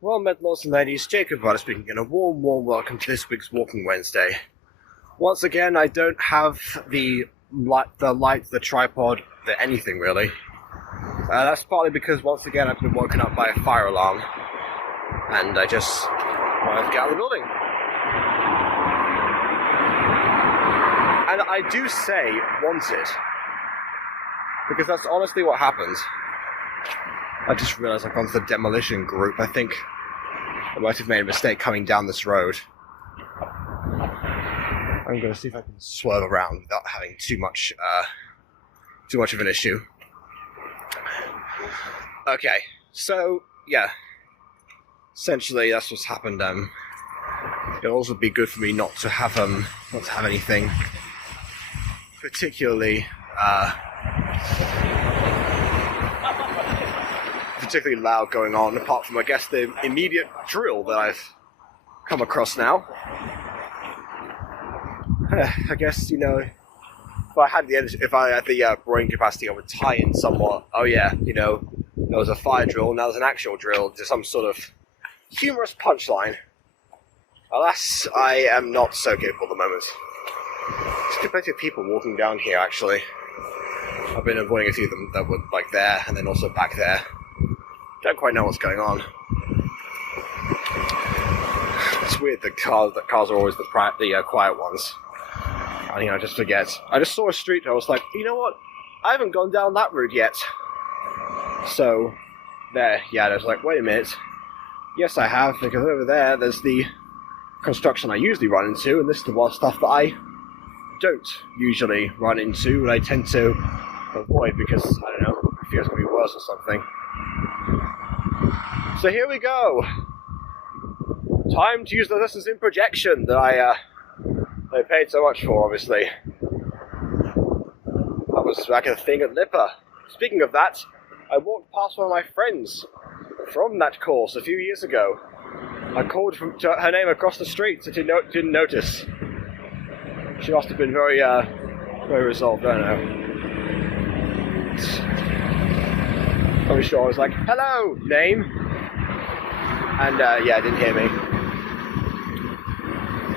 Well met, lords and ladies, Jacob Ryder speaking, and a warm welcome to this week's Walking Wednesday. Once again, I don't have the light, the tripod, the anything really. That's partly because once again I've been woken up by a fire alarm, and I just wanted to get out of the building. And I do say wanted, because that's honestly what happened. I just realised I've gone to the demolition group. I think I might have made a mistake coming down this road. I'm going to see if I can swerve around without having too much of an issue. Okay, so yeah, essentially that's what's happened. It'll also be good for me not to have anything particularly loud going on, apart from, I guess, the immediate drill that I've come across now. I guess, if I had the brain capacity, I would tie in somewhat. Oh yeah, there was a fire drill, now there's an actual drill, to some sort of humorous punchline. Alas, I am not so capable at the moment. There's plenty of people walking down here, actually. I've been avoiding a few of them that were, like, there, and then also back there. Don't quite know what's going on. It's weird that cars are always the quiet ones. I just forget. I just saw a street and I was like, you know what? I haven't gone down that route yet. So, there, yeah, I was like, wait a minute. Yes, I have, because over there, there's the construction I usually run into, and this is the stuff that I don't usually run into, and I tend to avoid because, I don't know, I feel it's going to be worse or something. So here we go. Time to use the lessons in projection that I paid so much for, obviously. That was back a thing at Lipper. Speaking of that, I walked past one of my friends from that course a few years ago. I called her name across the street, so didn't notice. She must have been very resolved, I don't know. I'm sure I was like, hello, name. And yeah, didn't hear me.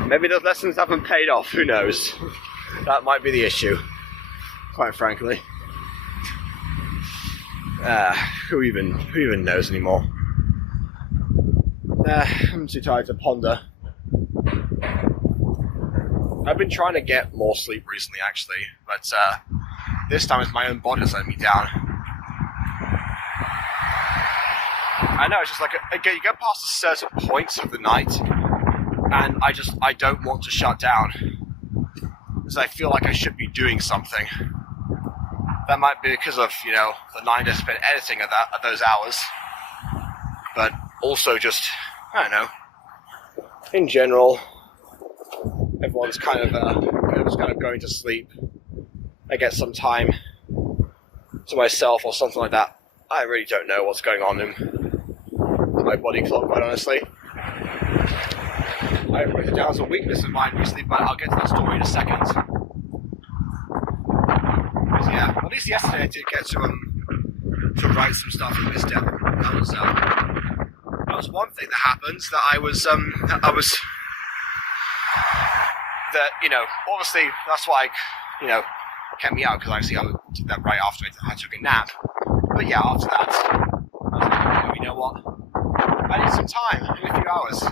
Maybe those lessons haven't paid off, who knows? That might be the issue, quite frankly. Who even knows anymore? I'm too tired to ponder. I've been trying to get more sleep recently, actually, but this time it's my own body that's letting me down. I know, it's just like, again, you get past a certain point of the night, and I don't want to shut down, because I feel like I should be doing something. That might be because of, the 9 days spent editing at those hours, but also just, I don't know, in general, everyone's kind of going to sleep. I get some time to myself or something like that. I really don't know what's going on in my body clock, quite honestly. I wrote it down as a weakness of mine recently, but I'll get to that story in a second. But yeah, at least yesterday I did get to write some stuff in this depth. That was one thing that happened, that I was obviously that's why kept me out, because actually I did that right after I took a nap. But yeah, after that, I was like, you know what? I need some time, in a few hours.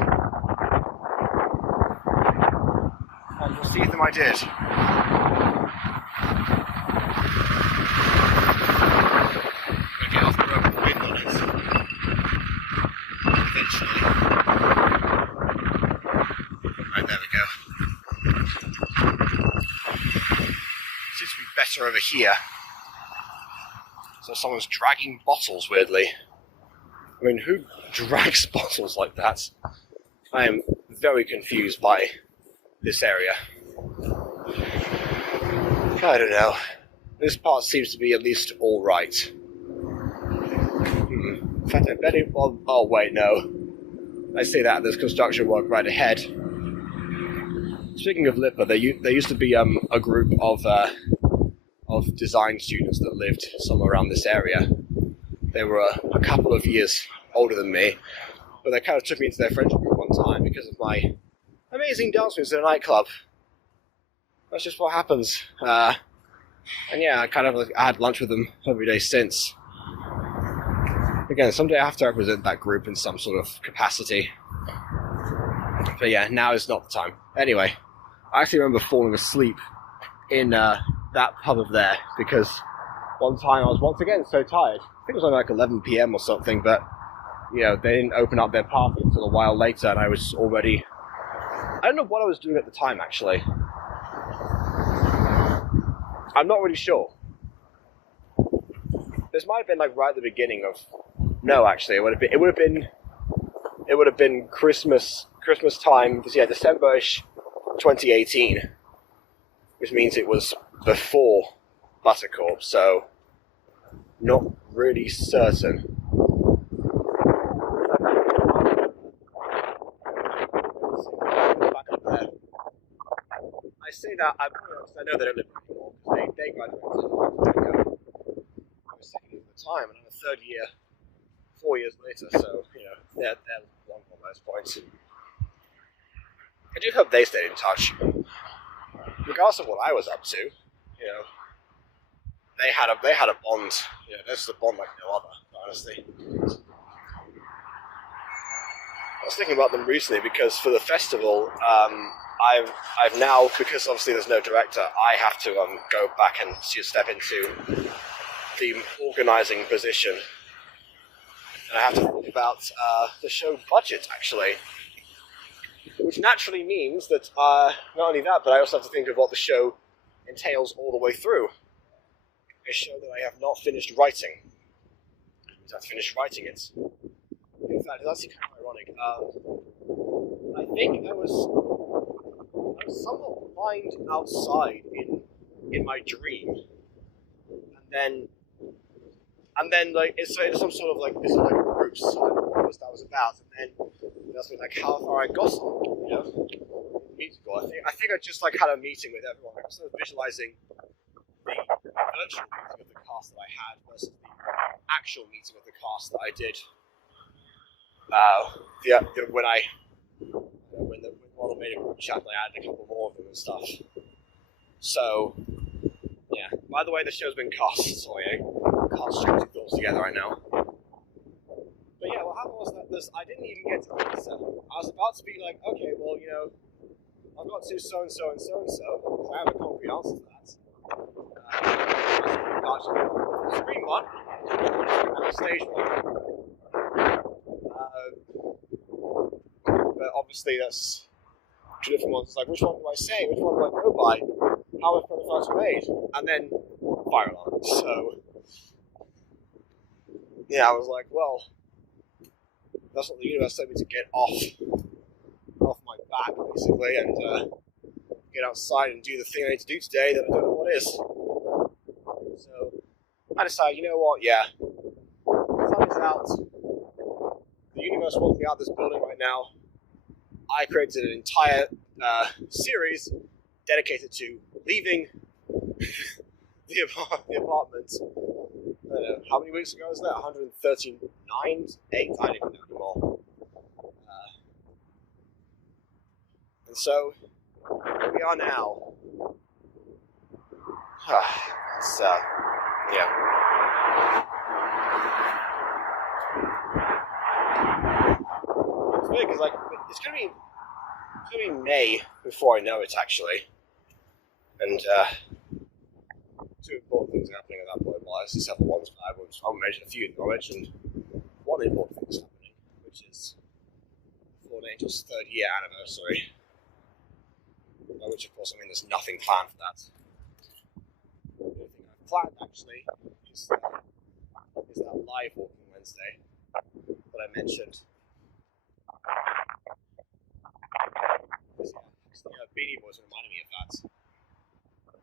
And we'll see if I did. I'm gonna get off the road with the wind on it. Eventually. Right, there we go. Seems to be better over here. So someone's dragging bottles, weirdly. I mean, who drags bottles like that? I am very confused by this area. I don't know. This part seems to be at least alright. In fact, I bet it... Well, oh, wait, no. I say that there's construction work right ahead. Speaking of Lipper, there used to be a group of design students that lived somewhere around this area. They were a couple of years older than me, but they kind of took me into their friendship group one time because of my amazing dance moves in a nightclub. That's just what happens. And yeah, I had lunch with them every day since. Again, someday I have to represent that group in some sort of capacity. But yeah, now is not the time. Anyway, I actually remember falling asleep in that pub of there because one time I was once again so tired. I think it was only like 11 PM or something, but you know, they didn't open up their party until a while later, and I was already... I don't know what I was doing at the time, actually. I'm not really sure. This might have been like right at the beginning of... No, actually, it would have been Christmas time. Yeah, December-ish 2018, which means it was before Buttercorp. So not really certain. Back up there. I say that I know they don't live anymore because they graduated. I was second at the time, and I'm a third year 4 years later, so, you know, they're long on those points. I do hope they stayed in touch. Regardless of what I was up to, you know, they had a bond. You know, this is a bond like no other, honestly. I was thinking about them recently because for the festival, I've now, because obviously there's no director, I have to go back and step into the organising position. And I have to think about the show budget, actually. Which naturally means that not only that, but I also have to think of what the show entails all the way through. A show that I have not finished writing. I have to finish writing it. In fact, it's actually kind of ironic. I think I was somewhat blind outside in my dream, and then like it's some sort of like this like groups. I don't know what that was about, and then that's like how far I got on, you know, musical. I think I just like had a meeting with everyone. I was sort of visualizing the virtual meeting of the cast that I had versus the actual meeting of the cast that I did. When Waddle made a group chat, I added a couple more of them and stuff. So, yeah. By the way, the show's been cast, so I can't string two thoughts together right now. But yeah, what happened was that I didn't even get to the answer. I was about to be like, okay, well, you know, I've got to so-and-so and so-and-so, because I have a concrete answer to that. Screen one, and stage one. But obviously that's two different ones. It's like, which one do I say? Which one do I go by? How are prototypes made? And then fire alarm. So yeah, I was like, well, that's what the universe told me to get off my back, basically, and get outside and do the thing I need to do today that I don't know what is. So I decided, you know what, yeah, the sun is out. The universe wants me out of this building right now. I created an entire series dedicated to leaving the apartment. I don't know, how many weeks ago was that? 139? 8? I don't even know anymore. And so, here we are now. It's, yeah. It's weird because, like, it's gonna be May before I know it, actually. And, two important things are happening at that point. Well, I see several ones, but I'll mention a few. I mentioned one important thing that's happening, which is Fallen Angel's 3rd year anniversary. By which, of course, I mean there's nothing planned for that. The only thing I've planned, actually, is that live Walking Wednesday that I mentioned. Beanie Boys reminded me of that.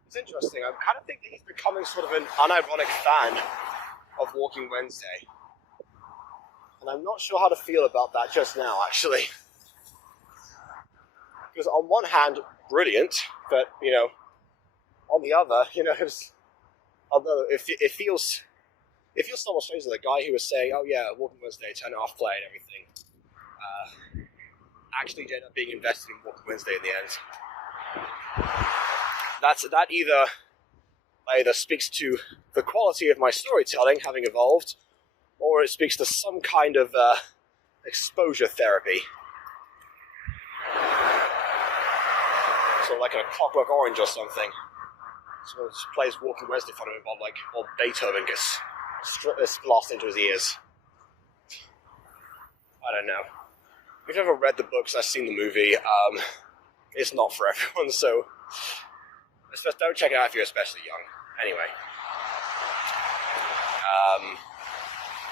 It's interesting. I kind of think that he's becoming sort of an unironic fan of Walking Wednesday. And I'm not sure how to feel about that just now, actually. Because on one hand, brilliant, but, you know, on the other, you know, although it feels somewhat strange to the guy who was saying, oh yeah, Walking Wednesday, turn it off, play and everything. actually end up being invested in Walking Wednesday in the end. That either speaks to the quality of my storytelling having evolved, or it speaks to some kind of exposure therapy. Sort of like a Clockwork Orange or something. So it just plays Walking Wednesday in front of him while Beethoven gets lost into his ears. I don't know. If you've ever read the books, I've seen the movie, it's not for everyone, so just don't check it out if you're especially young. Anyway.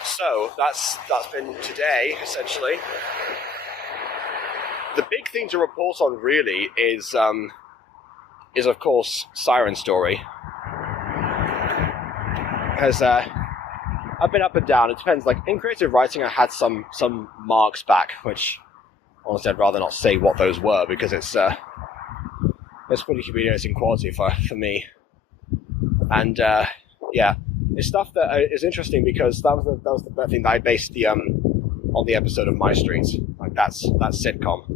So that's been today, essentially. The big thing to report on really is of course Siren Story. I've been up and down. It depends. Like in creative writing, I had some marks back, which honestly I'd rather not say what those were because it's pretty humiliating quality for me. And yeah, it's stuff that is interesting because that was the thing that I based the on the episode of My Street. Like that sitcom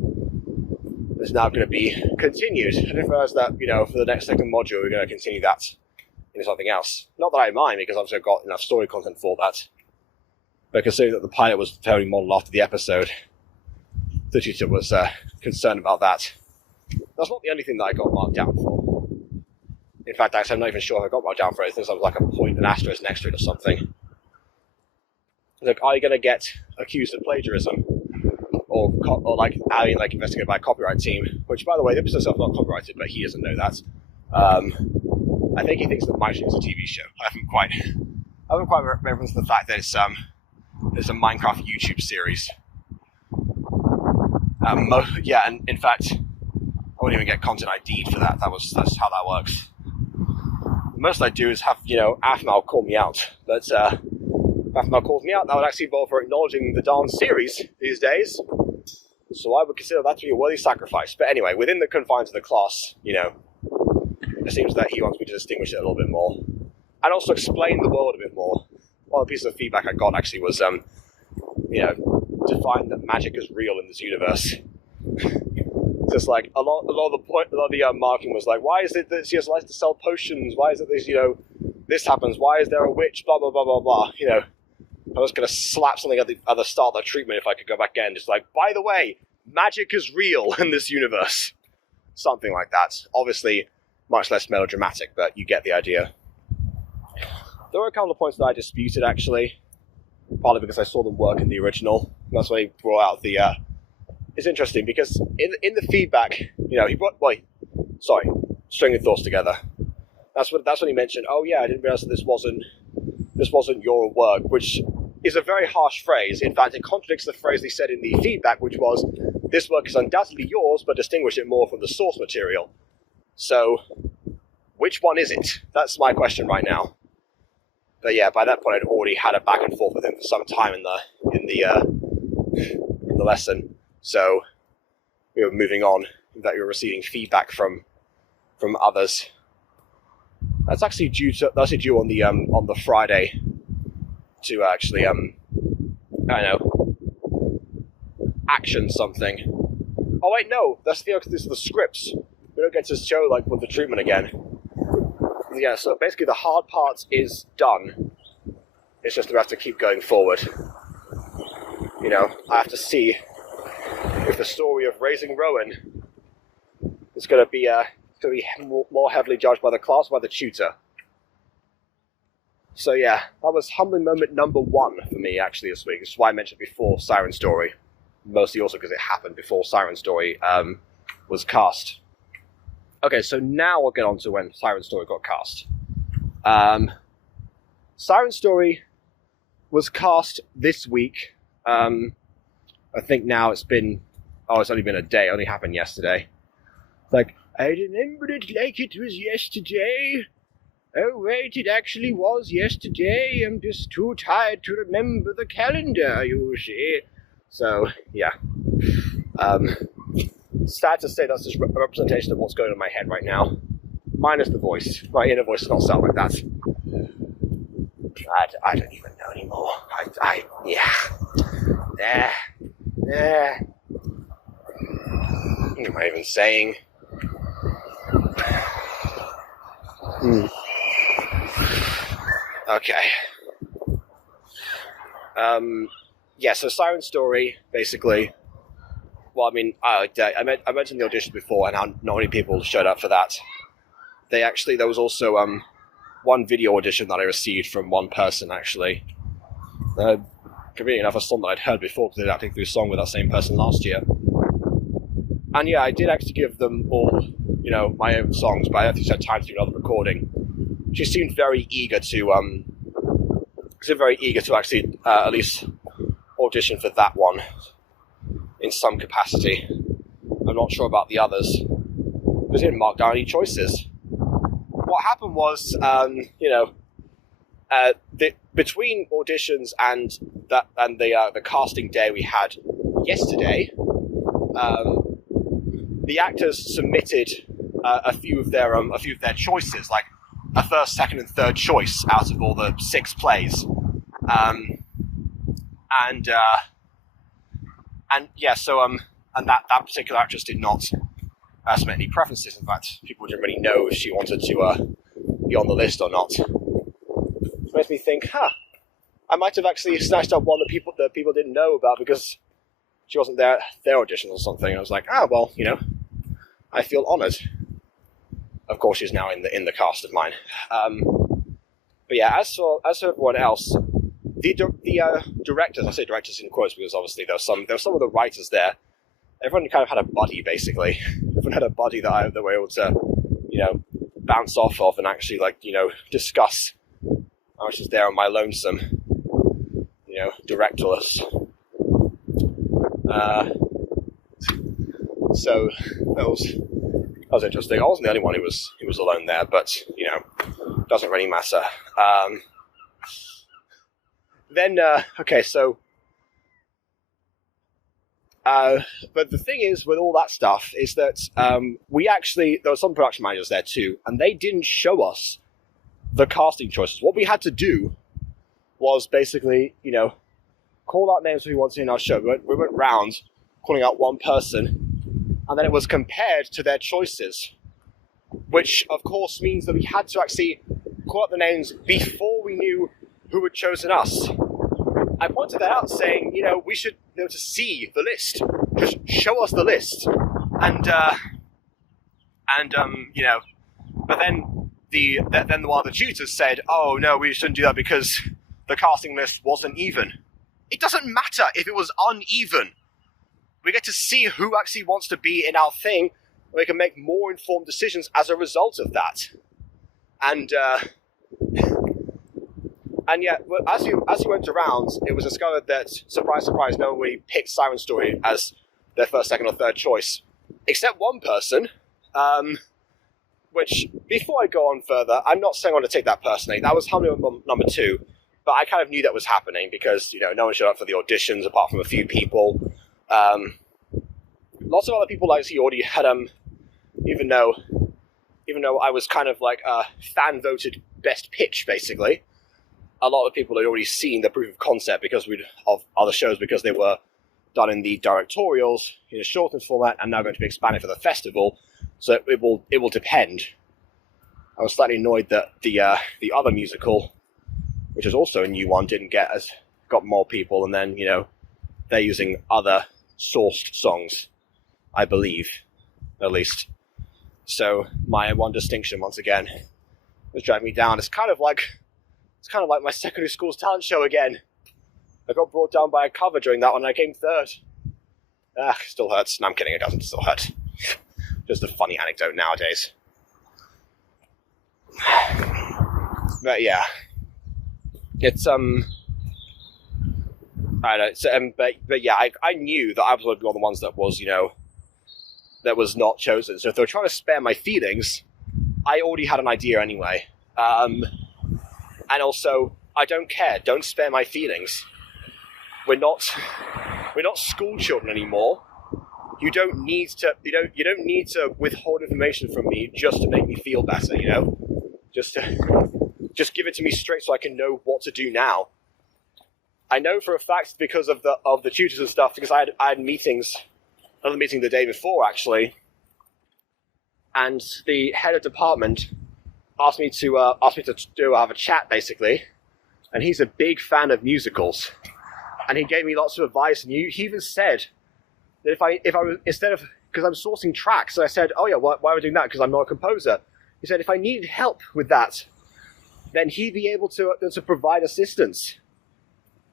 is now going to be continued. I didn't realize that for the next second module we're going to continue that into something else. Not that I mind because I've got enough story content for that. But considering that the pilot was fairly modeled after the episode, the tutor was concerned about that. That's not the only thing that I got marked down for. In fact, actually, I'm not even sure if I got marked down for anything. So I was like a point, an asterisk next to it or something. Like, are you going to get accused of plagiarism? Or investigated by a copyright team? Which, by the way, the episode itself is not copyrighted, but he doesn't know that. I think he thinks that My Street is a TV show. I haven't quite referenced the fact that it's a Minecraft YouTube series. Yeah, and in fact, I wouldn't even get content ID'd for that. That's how that works. The most I do is have Afmal call me out, but if Afmal calls me out, that would actually involve her acknowledging the darn series these days. So I would consider that to be a worthy sacrifice. But anyway, within the confines of the class, it seems that he wants me to distinguish it a little bit more. And also explain the world a bit more. One of the pieces of feedback I got actually was, define that magic is real in this universe. Just like, a lot of the marking was like, why is it that she has likes to sell potions? Why is it that, this happens? Why is there a witch? Blah, blah, blah, blah, blah. I was going to slap something at the start of the treatment if I could go back again. Just like, by the way, magic is real in this universe. Something like that. Obviously, much less melodramatic, but you get the idea. There were a couple of points that I disputed, actually. Partly because I saw them work in the original. That's why he brought out the... It's interesting, because in the feedback, he brought... stringing thoughts together. That's when he mentioned, oh yeah, I didn't realize that this wasn't your work, which is a very harsh phrase. In fact, it contradicts the phrase they said in the feedback, which was, this work is undoubtedly yours, but distinguish it more from the source material. So, which one is it? That's my question right now. But yeah, by that point, I'd already had a back and forth with him for some time in the lesson. So we were moving on. In fact, we were receiving feedback from others. That's actually due on the Friday to actually action something. Oh wait, no, this is the scripts. We don't get to show with the treatment again. Yeah, so basically the hard part is done. It's just we have to keep going forward. I have to see if the story of raising Rowan is going to be more heavily judged by the class or by the tutor. So yeah, that was humbling moment number 1 for me actually this week. This is why I mentioned before Siren Story. Mostly also because it happened before Siren Story was cast. Okay, so now we'll get on to when Siren Story got cast. Siren Story was cast this week. I think now it's only been a day. It only happened yesterday. Like, I remember it like it was yesterday. Oh wait, it actually was yesterday. I'm just too tired to remember the calendar, you see. So, yeah. Sad to say that's just a representation of what's going on in my head right now. Minus the voice. My inner voice does not sound like that. I don't even know anymore. What am I even saying? Okay. Yeah, so Siren Story, basically. Well, I mean, I mentioned the audition before and how not many people showed up for that. There was also one video audition that I received from one person, actually. Conveniently enough, a song that I'd heard before, because they actually threw a song with that same person last year. And yeah, I did actually give them all, my own songs, but I actually had time to do another recording. She seemed very eager to actually at least audition for that one in some capacity. I'm not sure about the others, because they didn't mark down any choices. What happened was, between auditions and the casting day we had yesterday, the actors submitted a few of their choices, like a first, second, and third choice out of all the 6 plays, and that particular actress did not submit any preferences. In fact, people didn't really know if she wanted to be on the list or not. It makes me think, I might have actually snatched up one that people didn't know about because she wasn't there at their audition or something. I was like, well, I feel honoured. Of course, she's now in the cast of mine. But yeah, as for everyone else, the directors, I say directors in quotes because obviously there were some of the writers there. Everyone kind of had a buddy, basically. Everyone had a buddy that they were able to, bounce off of and actually, discuss. I was just there on my lonesome, directorless. So that was interesting. I wasn't the only one who was alone there, but doesn't really matter. But the thing is with all that stuff is that there were some production managers there too, and they didn't show us the casting choices. What we had to do was basically, call out names we wanted in our show. We went round calling out one person, and then it was compared to their choices, which of course means that we had to actually call out the names before we knew who had chosen us. I pointed that out, saying, we should be able to see the list. Just show us the list, But then one of the tutors said, "Oh no, we shouldn't do that because the casting list wasn't even." It doesn't matter if it was uneven. We get to see who actually wants to be in our thing, and we can make more informed decisions as a result of that. And yet, as you went around, it was discovered that, surprise, surprise, no one really picked Siren Story as their first, second, or third choice, except one person. Which, before I go on further, I'm not saying I want to take that personally. That was Hamlet number 2, but I kind of knew that was happening because no one showed up for the auditions apart from a few people. Lots of other people actually already had even though I was kind of like a fan voted best pitch basically. A lot of people had already seen the proof of concept of other shows because they were done in the directorials in a shortened format and now going to be expanded for the festival. So it will depend. I was slightly annoyed that the other musical, which is also a new one, got more people, and then they're using other sourced songs, I believe, at least. So my one distinction, once again, was driving me down. It's kind of like my secondary school's talent show again. I got brought down by a cover during that one, and I came third. Still hurts. No, I'm kidding. It doesn't still hurt. Just a funny anecdote nowadays. But yeah, it's I don't know. So, but yeah, I knew that I was one of the ones that was not chosen. So if they were trying to spare my feelings, I already had an idea anyway. And also, I don't care. Don't spare my feelings. We're not school children anymore. You don't need to withhold information from me just to make me feel better, Just give it to me straight so I can know what to do now. I know for a fact because of the tutors and stuff, because I had meetings another meeting the day before, actually, and the head of department asked me to have a chat, basically. And he's a big fan of musicals, and he gave me lots of advice. And he even said that if I was, instead of, because I'm sourcing tracks, so I said, oh yeah, why are we doing that? Because I'm not a composer. He said if I needed help with that, then he'd be able to provide assistance.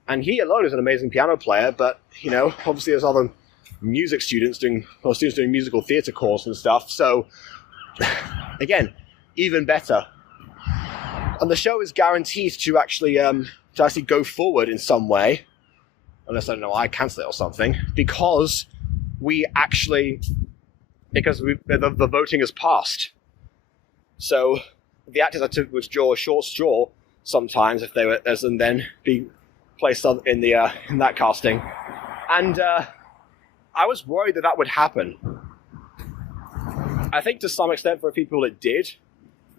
And he alone is an amazing piano player, but obviously there's other music students doing musical theatre course and stuff. So again, even better. And the show is guaranteed to actually go forward in some way, unless I cancel it or something, because the voting has passed. So the actors had to withdraw a short straw sometimes if they were, and then be placed in that casting. And I was worried that would happen. I think to some extent for people it did,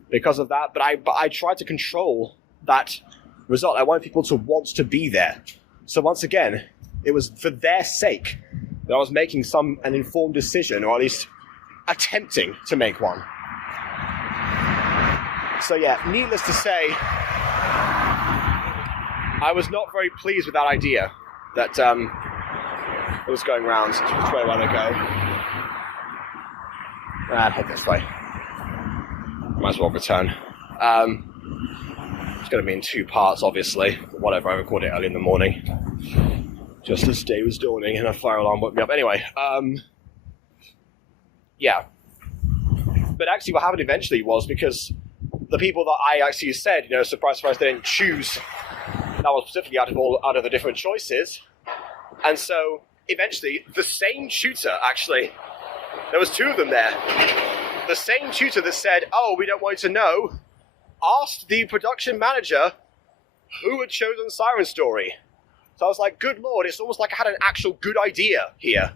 because of that, but I tried to control that result. I wanted people to want to be there. So once again, it was for their sake that I was making an informed decision, or at least attempting to make one. So yeah, needless to say, I was not very pleased with that idea that was going around. Which way I want to go? I'd head this way. Might as well return. It's going to be in 2 parts, obviously. Whatever, I recorded it early in the morning. Just as day was dawning and a fire alarm woke me up. Anyway, yeah. But actually what happened eventually was, because the people that I actually said, surprise, surprise, they didn't choose, that was specifically out of the different choices. And so eventually the same tutor, actually, there was 2 of them there. The same tutor that said, oh, we don't want you to know, asked the production manager who had chosen Siren Story. So I was like, good Lord, it's almost like I had an actual good idea here.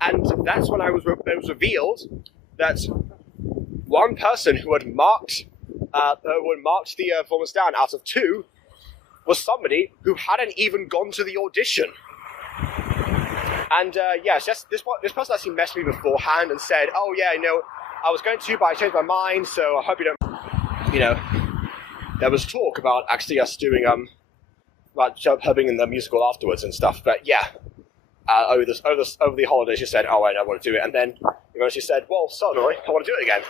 And that's when it was revealed that one person who had marked the performance down out of 2 was somebody who hadn't even gone to the audition. And yes, this person actually messaged me beforehand and said, oh yeah, I was going to, but I changed my mind, so I hope you don't, there was talk about actually us doing, about her being in the musical afterwards and stuff, but yeah, over the holidays she said, oh, I don't want to do it, and then she said, well, so annoying, I want to do it again.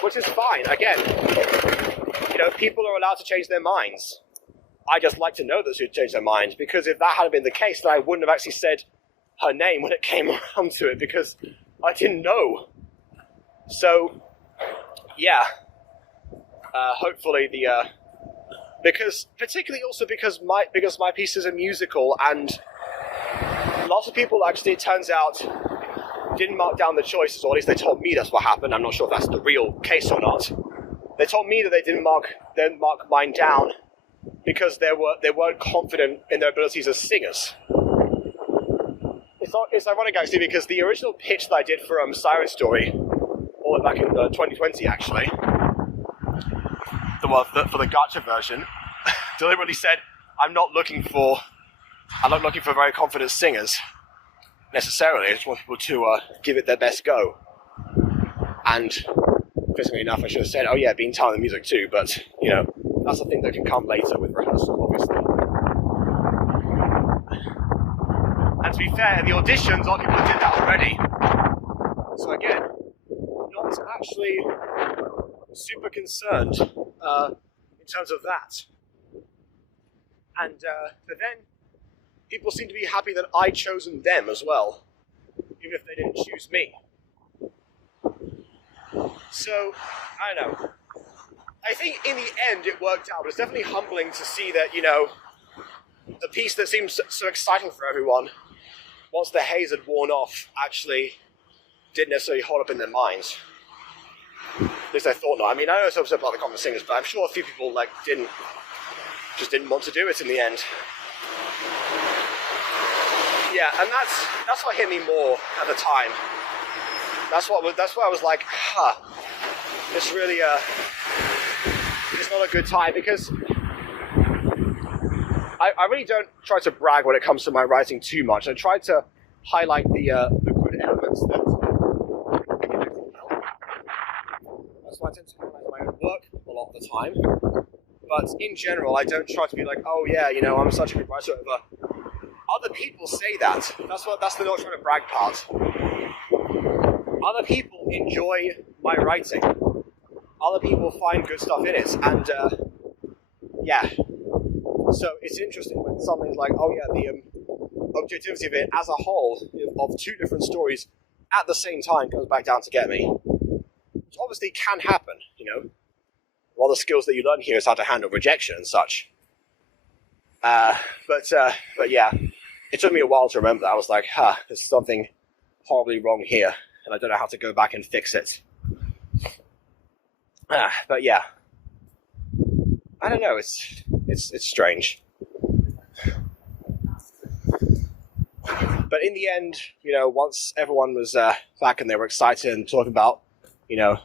Which is fine, again, people are allowed to change their minds. I just like to know that she'd changed her mind, because if that hadn't been the case, then I wouldn't have actually said her name when it came around to it, because I didn't know. So, yeah. Hopefully because my piece is a musical, and lots of people actually, it turns out, didn't mark down the choices, or at least they told me that's what happened. I'm not sure if that's the real case or not. They told me that they didn't mark mine down because they weren't confident in their abilities as singers. It's ironic actually, because the original pitch that I did for Siren Story, all the way back in 2020 actually, for the Gacha version, deliberately said, I'm not looking for very confident singers necessarily. I just want people to give it their best go. And fittingly enough, I should have said, oh yeah, being talented in music too, but that's a thing that can come later with rehearsal, obviously. And to be fair, in the auditions, a lot of people did that already. So again, not actually super concerned in terms of that. And but then people seem to be happy that I chosen them as well, even if they didn't choose me. So, I don't know. I think in the end it worked out. It's definitely humbling to see that, the piece that seems so exciting for everyone, once the haze had worn off, actually didn't necessarily hold up in their minds. At least I thought not. I mean, I know it's also about the common singers, but I'm sure a few people didn't want to do it in the end. Yeah, and that's what hit me more at the time. That's why I was like, it's really it's not a good time, because I really don't try to brag when it comes to my writing too much. I try to highlight the good elements that that's why I tend to highlight my own work a lot of the time. But in general, I don't try to be like, oh yeah, you know, I'm such a good writer. Other people say that. That's the not trying to brag part. Other people enjoy my writing. Other people find good stuff in it, and yeah. So it's interesting when something's like, oh yeah, the objectivity of it as a whole of two different stories at the same time comes back down to get me. Which obviously can happen, you know. One of the skills that you learn here is how to handle rejection and such. But yeah, it took me a while to remember that. I was like, there's something horribly wrong here, and I don't know how to go back and fix it. But yeah, I don't know. It's strange. But in the end, you know, once everyone was back and they were excited and talking about, you know,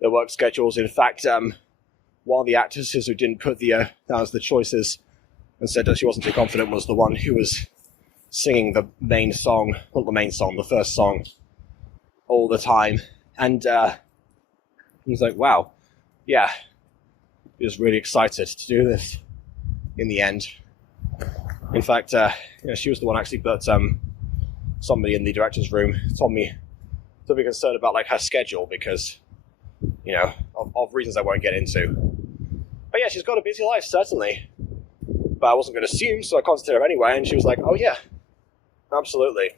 their work schedules. In fact, one of the actresses who didn't put down as the choices and said that she wasn't too confident was the one who was singing the main song, not the main song, the first song, all the time. And he was like, wow, yeah, he was really excited to do this in the end. In fact, you know, she was the one actually, but somebody in the director's room told me to be concerned about like her schedule because, you know, of reasons I won't get into. But yeah, she's got a busy life, certainly. But I wasn't going to assume, so I contacted her anyway, and she was like, oh yeah, absolutely.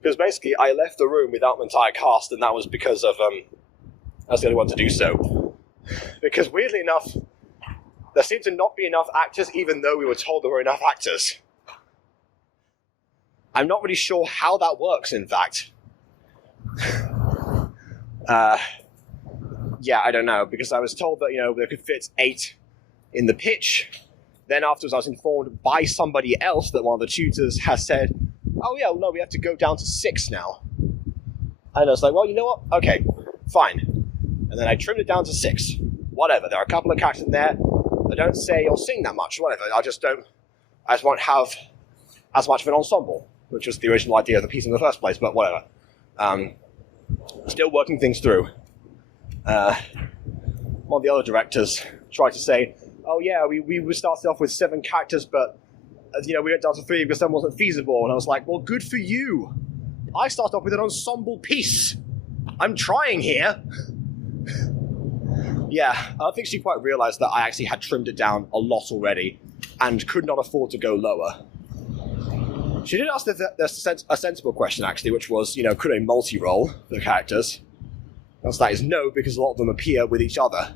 Because basically, I left the room without the entire cast, and that was because of, I was the only one to do so. Because weirdly enough, there seemed to not be enough actors, even though we were told there were enough actors. I'm not really sure how that works, in fact. Yeah, I don't know, because I was told that, you know, there could fit 8 in the pitch. Then afterwards I was informed by somebody else that one of the tutors has said, oh yeah, well, no, we have to go down to 6 now. And I was like, well, you know what? Okay, fine. And then I trimmed it down to 6. Whatever, there are a couple of characters in there that don't say or sing that much, whatever. I just won't have as much of an ensemble, which was the original idea of the piece in the first place, but whatever. Still working things through. One of the other directors tried to say, oh yeah, we started off with 7 characters, but you know, we went down to 3 because 7 wasn't feasible. And I was like, well, good for you. I started off with an ensemble piece. I'm trying here. Yeah, I don't think she quite realized that I actually had trimmed it down a lot already and could not afford to go lower. She did ask a sensible question, actually, which was, you know, could a multi-role the characters? The answer to that is no, because a lot of them appear with each other.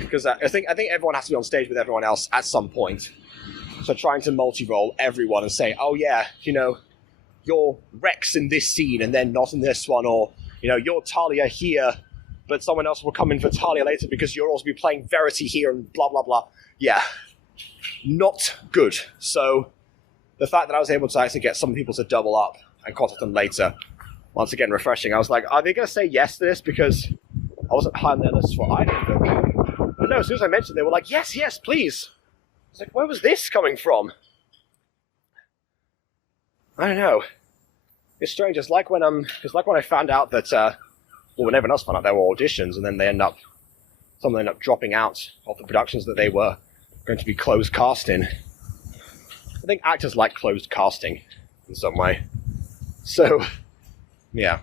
Because I think everyone has to be on stage with everyone else at some point. So trying to multi-role everyone and say, oh yeah, you know, you're Rex in this scene and then not in this one, or, you know, you're Talia here, but someone else will come in for Talia later because you'll also be playing Verity here and blah, blah, blah. Yeah, not good. So the fact that I was able to actually get some people to double up and contact them later, once again, refreshing. I was like, are they going to say yes to this? Because I wasn't high on their list for either of them. But no, as soon as I mentioned it, they were like, yes, yes, please. I was like, where was this coming from? I don't know. It's strange. It's like when I found out that, well, when everyone else found out there were auditions, and then some end up dropping out of the productions that they were going to be closed casting. I think actors like closed casting in some way. So, yeah.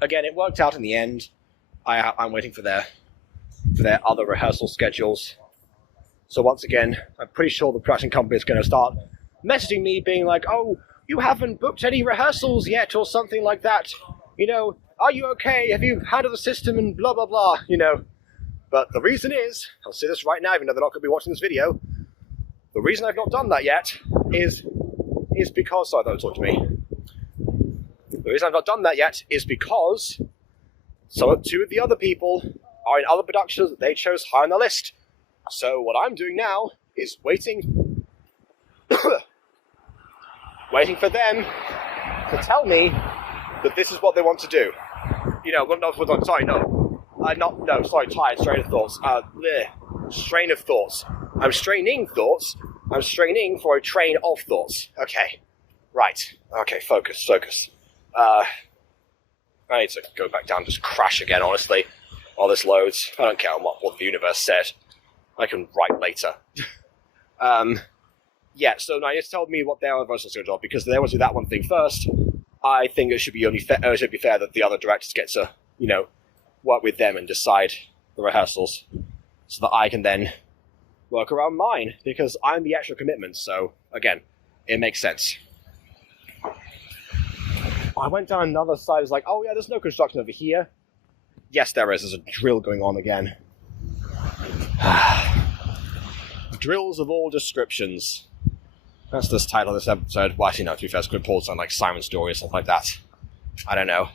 Again, it worked out in the end. I'm waiting for their other rehearsal schedules. So once again, I'm pretty sure the production company is going to start messaging me being like, oh, you haven't booked any rehearsals yet or something like that. You know, are you okay? Have you handled the system and blah, blah, blah, you know. But the reason is, I'll say this right now, even though they're not going to be watching this video, the reason I've not done that yet is because, sorry, don't talk to me. The reason I've not done that yet is because two of the other people are in other productions that they chose high on the list. So what I'm doing now is waiting for them to tell me that this is what they want to do. You know, tired strain of thoughts. Strain of thoughts. I'm straining thoughts. I'm straining for a train of thoughts. Okay. Right. Okay, focus. I need to go back down and just crash again, honestly. All this loads. I don't care what the universe said. I can write later. Yeah, so now you just told me what their version is going to do, because they want to do that one thing first. I think it should be fair that the other directors get to, work with them and decide the rehearsals, so that I can then work around mine, because I'm the extra commitment, so, again, it makes sense. I went down another side, it's like, oh yeah, there's no construction over here. Yes, there is. There's a drill going on again. Drills of all descriptions. That's the title of this episode. Well, actually, no, to be fair, it's good pulls on like Simon Story or something like that. I don't know.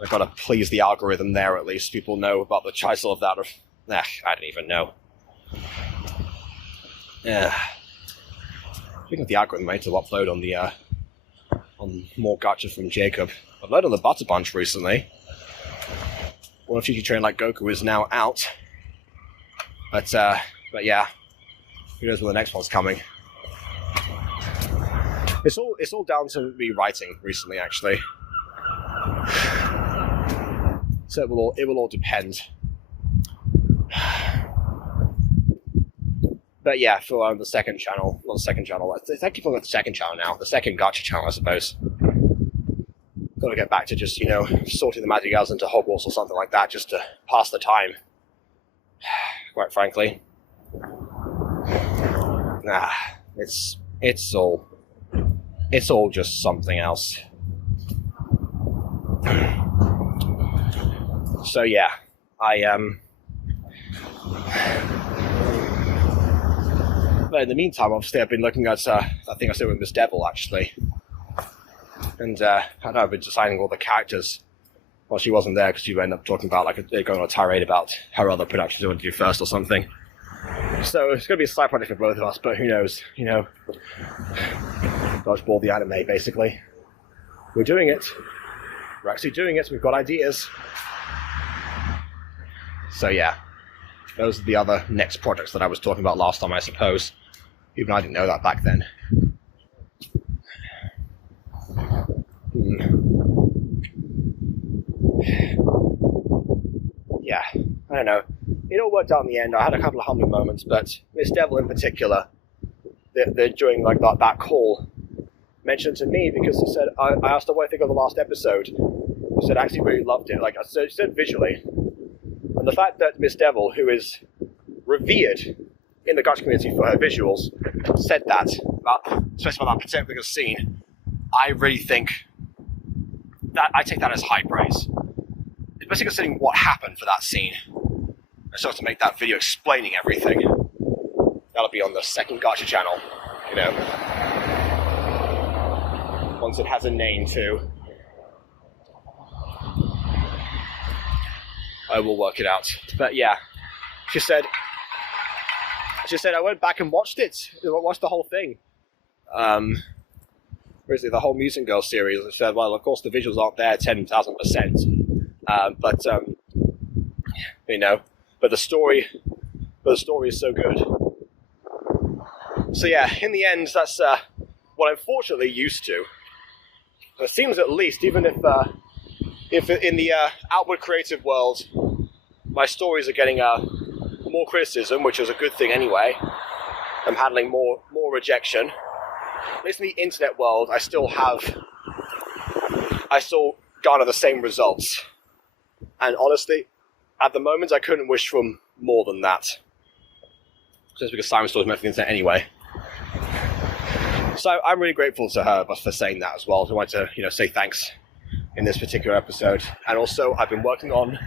I've got to please the algorithm there, at least. People know about the title of that. I don't even know. Yeah. Speaking of the algorithm, I need to upload on the on more gotcha from Jacob. I've learned on the Butter Bunch recently. One Future Train Like Goku is now out. But yeah. Who knows when the next one's coming. It's all down to me writing recently, actually. So it will all depend. But yeah, for the second channel, not the second channel. Thank you for the second channel now. The second gotcha channel, I suppose. Got to get back to just sorting the magic elves into Hogwarts or something like that, just to pass the time. Quite frankly, it's all just something else. So yeah, But in the meantime, obviously, I've been looking at I think I said with Miss Devil actually, and I know I've been designing all the characters. Well, she wasn't there because she ended up talking about going on a tirade about her other productions she wanted to do first or something. So it's going to be a side project for both of us, but who knows? Dodgeball the anime, basically. We're doing it. We're actually doing it. We've got ideas. So yeah, those are the other next projects that I was talking about last time, I suppose. Even I didn't know that back then. Yeah, I don't know. It all worked out in the end. I had a couple of humbling moments, but Miss Devil in particular, during that call, mentioned to me, because she said, I asked her what I think of the last episode. She said, I actually really loved it. She said visually. And the fact that Miss Devil, who is revered in the Gotcha community for her visuals, said that, especially about that particular scene, I really think that I take that as high praise. Especially considering what happened for that scene. I still have to make that video explaining everything. That'll be on the second Gotcha channel, once it has a name too. I will work it out. But yeah, she said I went back and watched it. Watched the whole thing. Basically the whole Mutant Girl series. I said, well, of course the visuals aren't there 10,000%. But the story is so good. So yeah, in the end, that's what I'm fortunately used to. It seems, at least, even if in the outward creative world, my stories are getting more criticism, which is a good thing anyway. I'm handling more rejection. At least in the internet world, I still garner the same results. And honestly, at the moment, I couldn't wish for more than that. Just because Simon Story is meant for the internet anyway. So I'm really grateful to her for saying that as well. I wanted to, say thanks in this particular episode. And also, I've been working on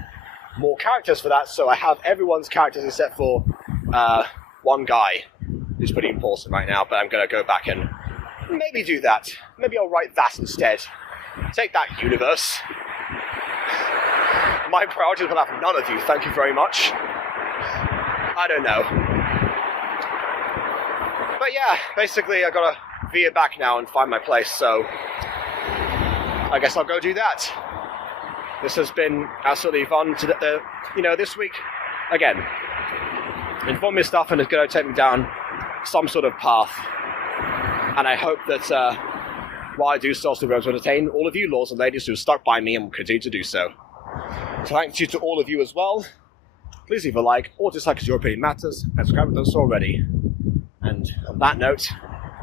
more characters for that, so I have everyone's characters except for one guy who's pretty important right now, but I'm going to go back and maybe do that. Maybe I'll write that instead. Take that, universe. My priorities will have none of you, thank you very much. I don't know. But yeah, basically I gotta veer back now and find my place, so I guess I'll go do that. This has been absolutely fun. This week, again, inform me of stuff, and it's going to take me down some sort of path. And I hope that while I do so, I'll still be able to entertain all of you lords and ladies who have stuck by me and will continue to do so. So thank you to all of you as well. Please leave a like or dislike as your opinion matters, and subscribe if you haven't done so already. And on that note,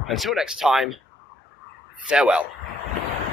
until next time, farewell.